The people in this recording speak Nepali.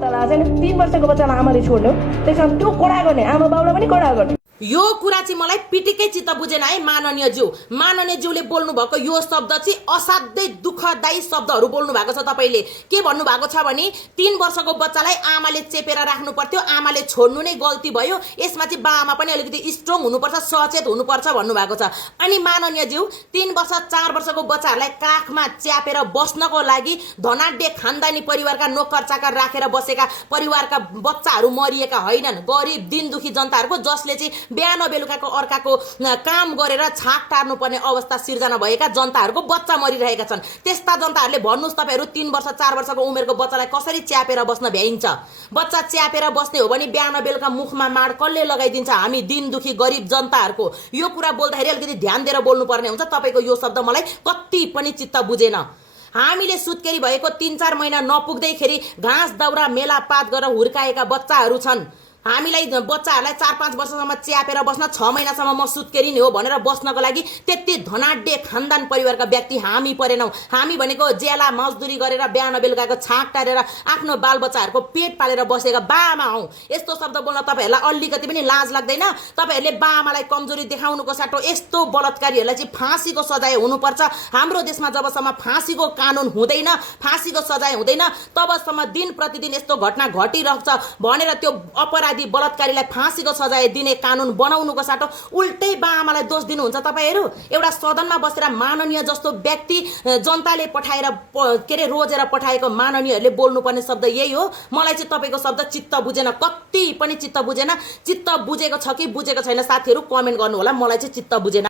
तला चाहिँ 3 वर्षको बच्चालाई आमाले छोड्नु त्यसमा त्यो कडा गर्ने आमा बाउलाई पनि कडा गर्ने यो कुरा चाहिँ मलाई पिटिकै चित्त बुझेन है माननीय ज्यूले बोल्नु भएको यो शब्द चाहिँ असाध्यै दुःखदायी शब्दहरू बोल्नु भएको छ। तपाईले के भन्नु भएको छ भने 3 वर्षको बच्चालाई आमाले चेपेर राख्नु पर्थ्यो, आमाले छोड्नु नै गल्ती भयो, यसमा चाहिँ बाआमा पनि अलिकति स्ट्रङ हुनुपर्छ, सचेत हुनुपर्छ भन्नु भएको छ। अनि माननीय ज्यू 3 वर्ष 4 वर्षको बच्चाहरूलाई काखमा च्यापेर बस्नको लागि धनाढ्य खानदानी परिवारका नोकर चाकर राखेर बसेका परिवारका बच्चाहरू मरिएका होइनन्। गरिब दिन दुखी जनताहरूको जसले चाहिँ बिहान बेलुकाको अर्काको काम गरेर छाक टार्नु पर्ने अवस्था सिर्जना भएका जनताहरूको बच्चा मरिरहेका छन्। त्यस्ता जनताहरूले भन्नुस् तपाईहरु 3 वर्ष 4 वर्षको उमेरको बच्चालाई कसरी च्यापेर बस्न भ्याइन्छ? बच्चा च्यापेर बस्ने हो भने बिहान बेलुका मुखमा माड कसले लगाइदिन्छ? हामी दिन दुखी गरिब जनताहरूको यो कुरा बोल्दाखेरि अलिकति ध्यान दिएर बोल्नु पर्ने हुन्छ। तपाईको यो शब्द मलाई कति पनि चित्त बुझेन। हामीले सुत्केरी भएको 3-4 महिना नपुग्दैखेरि घाँस दाउरा मेला पात गरेर हुर्काएका बच्चाहरू छन्। हामीलाई बच्चाहरूलाई 4-5 वर्षसम्म च्यापेर बस्न 6 महिनासम्म म सुत्केरी नै हो भनेर बस्नको लागि त्यति धनाढ्य खानदान परिवारका व्यक्ति हामी परेनौं। हामी भनेको ज्याला मजदुरी गरेर बिहान बेलुकाको छाक टारेर आफ्नो बालबच्चाहरूको पेट पालेर बसेका बाआमा हौ। यस्तो शब्द बोल्न तपाईहरुलाई अलिकति पनि लाज लाग्दैन? तपाईहरुले बाआमालाई कमजोरी देखाउनुको साटो यस्तो बलात्कारीहरूलाई चाहिँ फाँसीको सजाय हुनुपर्छ। हाम्रो देशमा जबसम्म फाँसीको कानुन हुँदैन, फाँसीको सजाय हुँदैन, तबसम्म दिन प्रतिदिन यस्तो घटना घटिरहन्छ भनेर त्यो अपराधी बलात्कारीलाई फाँसीको सजाय दिने कानुन बनाउनुको साटो उल्टै बाआमालाई दोष दिनुहुन्छ तपाईहरु। एउटा सदनमा बसेर माननीय जस्तो व्यक्ति जनताले पठाएर के रे रोजेर पठाएको माननीयहरूले बोल्नुपर्ने शब्द यही हो। मलाई चाहिँ तपाईको शब्द चित्त बुझेन, कति पनि चित्त बुझेन। चित्त बुझेको छ कि बुझेको छैन साथीहरु कमेन्ट गर्नु होला। मलाई चाहिँ चित्त बुझेन।